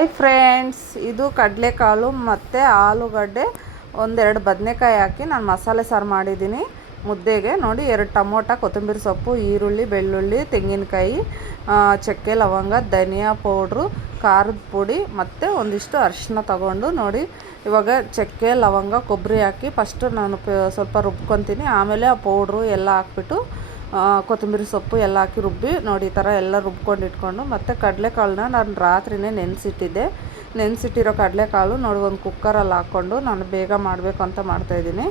Hi friends, ಇದು ಕಡಲೆಕಾಳು ಮತ್ತು ಆಲೂಗಡ್ಡೆ ಒಂದೆರಡು ಬದನೆಕಾಯಿ ಹಾಕಿ ನಾನು ಮಸಾಲೆ ಸಾರು ಮಾಡಿದ್ದೀನಿ ಮುದ್ದೆಗೆ. ನೋಡಿ, 2 ಟೊಮೊಟೊ, ಕೊತ್ತಂಬರಿ ಸೊಪ್ಪು, ಈರುಳ್ಳಿ, ಬೆಳ್ಳುಳ್ಳಿ, ತೆಂಗಿನಕಾಯಿ, ಚಕ್ಕೆ, ಲವಂಗ, ಧನಿಯಾ ಪೌಡ್ರು, ಖಾರದ ಪುಡಿ ಮತ್ತು ಒಂದಿಷ್ಟು ಅರಿಶಿನ ತಗೊಂಡು ನೋಡಿ. ಇವಾಗ ಚಕ್ಕೆ, ಲವಂಗ, ಕೊಬ್ಬರಿ ಹಾಕಿ ಫಸ್ಟು ನಾನು ಸ್ವಲ್ಪ ರುಬ್ಕೊತೀನಿ. ಆಮೇಲೆ ಆ ಪೌಡ್ರು ಎಲ್ಲ ಹಾಕ್ಬಿಟ್ಟು ಕೊತ್ತಂಬರಿ ಸೊಪ್ಪು ಎಲ್ಲ ಹಾಕಿ ರುಬ್ಬಿ ನೋಡಿ, ಈ ಥರ ಎಲ್ಲ ರುಬ್ಕೊಂಡು ಇಟ್ಕೊಂಡು ಮತ್ತು ಕಡಲೆಕಾಳನ್ನ ನಾನು ರಾತ್ರಿಯೇ ನೆನೆಸಿಟ್ಟಿದ್ದೆ. ನೆನೆಸಿಟ್ಟಿರೋ ಕಡಲೆಕಾಳು ನೋಡಿ ಒಂದು ಕುಕ್ಕರಲ್ಲಿ ಹಾಕ್ಕೊಂಡು ನಾನು ಬೇಗ ಮಾಡಬೇಕು ಅಂತ ಮಾಡ್ತಾಯಿದ್ದೀನಿ.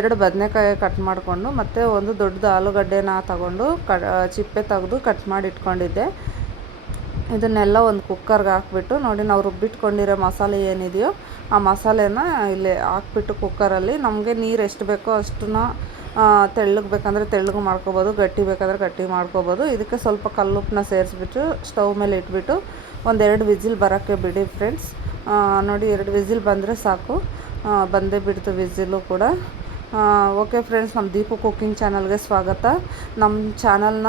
2 ಬದನೆಕಾಯಿ ಕಟ್ ಮಾಡಿಕೊಂಡು ಮತ್ತು ಒಂದು ದೊಡ್ಡದು ಆಲೂಗಡ್ಡೆನ ತಗೊಂಡು ಚಿಪ್ಪೆ ತೆಗೆದು ಕಟ್ ಮಾಡಿ ಇಟ್ಕೊಂಡಿದ್ದೆ. ಇದನ್ನೆಲ್ಲ ಒಂದು ಕುಕ್ಕರ್ಗೆ ಹಾಕ್ಬಿಟ್ಟು ನೋಡಿ, ನಾವು ರುಬ್ಬಿಟ್ಕೊಂಡಿರೋ ಮಸಾಲೆ ಏನಿದೆಯೋ ಆ ಮಸಾಲೆನ ಇಲ್ಲಿ ಹಾಕ್ಬಿಟ್ಟು ಕುಕ್ಕರಲ್ಲಿ ನಮಗೆ ನೀರು ಎಷ್ಟು ಬೇಕೋ ಅಷ್ಟನ್ನ ತೆಳ್ಳಗೆ ಬೇಕಂದರೆ ತೆಳ್ಳಗೆ ಮಾಡ್ಕೊಬೋದು, ಗಟ್ಟಿ ಬೇಕಾದರೆ ಗಟ್ಟಿ ಮಾಡ್ಕೊಬೋದು. ಇದಕ್ಕೆ ಸ್ವಲ್ಪ ಕಲ್ಲುಪ್ಪನ್ನ ಸೇರಿಸ್ಬಿಟ್ಟು ಸ್ಟವ್ ಮೇಲೆ ಇಟ್ಬಿಟ್ಟು 1-2 ವಿಸಿಲ್ ಬರೋಕ್ಕೆ ಬಿಡಿ ಫ್ರೆಂಡ್ಸ್. ನೋಡಿ, 2 ವಿಸಿಲ್ ಬಂದರೆ ಸಾಕು. ಬಂದೇ ಬಿಡ್ತು ವಿಸಿಲು ಕೂಡ. ಓಕೆ ಫ್ರೆಂಡ್ಸ್, ನಮ್ಮ ದೀಪು ಕುಕ್ಕಿಂಗ್ ಚಾನಲ್ಗೆ ಸ್ವಾಗತ. ನಮ್ಮ ಚಾನಲ್ನ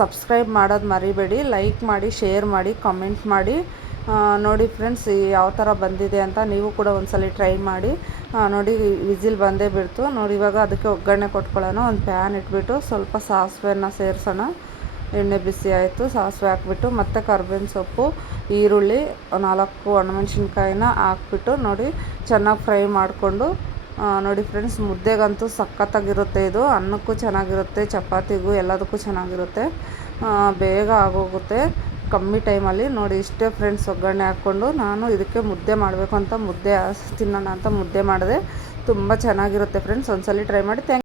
ಸಬ್ಸ್ಕ್ರೈಬ್ ಮಾಡೋದು ಮರಿಬೇಡಿ. ಲೈಕ್ ಮಾಡಿ, ಶೇರ್ ಮಾಡಿ, ಕಮೆಂಟ್ ಮಾಡಿ. ನೋಡಿ ಫ್ರೆಂಡ್ಸ್, ಯಾವ ಥರ ಬಂದಿದೆ ಅಂತ ನೀವು ಕೂಡ ಒಂದ್ಸಲ ಟ್ರೈ ಮಾಡಿ. ನೋಡಿ, ವಿಸಿಲ್ ಬಂದೇ ಬಿಡ್ತು. ನೋಡಿ, ಇವಾಗ ಅದಕ್ಕೆ ಒಗ್ಗರಣೆ ಕೊಟ್ಕೊಳ್ಳೋಣ. ಒಂದು ಪ್ಯಾನ್ ಇಟ್ಬಿಟ್ಟು ಸ್ವಲ್ಪ ಸಾಸಿವೆನ ಸೇರಿಸೋಣ. ಎಣ್ಣೆ ಬಿಸಿ ಆಯಿತು, ಸಾಸಿವೆ ಹಾಕ್ಬಿಟ್ಟು ಮತ್ತು ಕರ್ಬೇವಿನ ಸೊಪ್ಪು, ಈರುಳ್ಳಿ, 4 ಒಣಮೆಣ್ಸಿನ್ಕಾಯಿನ ಹಾಕ್ಬಿಟ್ಟು ನೋಡಿ ಚೆನ್ನಾಗಿ ಫ್ರೈ ಮಾಡಿಕೊಂಡು ನೋಡಿ ಫ್ರೆಂಡ್ಸ್, ಮುದ್ದೆಗಂತೂ ಸಖತ್ತಾಗಿರುತ್ತೆ. ಇದು ಅನ್ನಕ್ಕೂ ಚೆನ್ನಾಗಿರುತ್ತೆ, ಚಪಾತಿಗೂ ಎಲ್ಲದಕ್ಕೂ ಚೆನ್ನಾಗಿರುತ್ತೆ. ಬೇಗ ಆಗೋಗುತ್ತೆ ಕಮ್ಮಿ ಟೈಮಲ್ಲಿ. ನೋಡಿ, ಇಷ್ಟೇ ಫ್ರೆಂಡ್ಸ್. ಒಗ್ಗರಣೆ ಹಾಕ್ಕೊಂಡು ನಾನು ಇದಕ್ಕೆ ಮುದ್ದೆ ಮಾಡಬೇಕು ಅಂತ ಮುದ್ದೆ ತಿನ್ನೋಣ ಅಂತ ಮುದ್ದೆ ಮಾಡಿದೆ. ತುಂಬ ಚೆನ್ನಾಗಿರುತ್ತೆ ಫ್ರೆಂಡ್ಸ್, ಒಂದ್ಸಲ ಟ್ರೈ ಮಾಡಿ.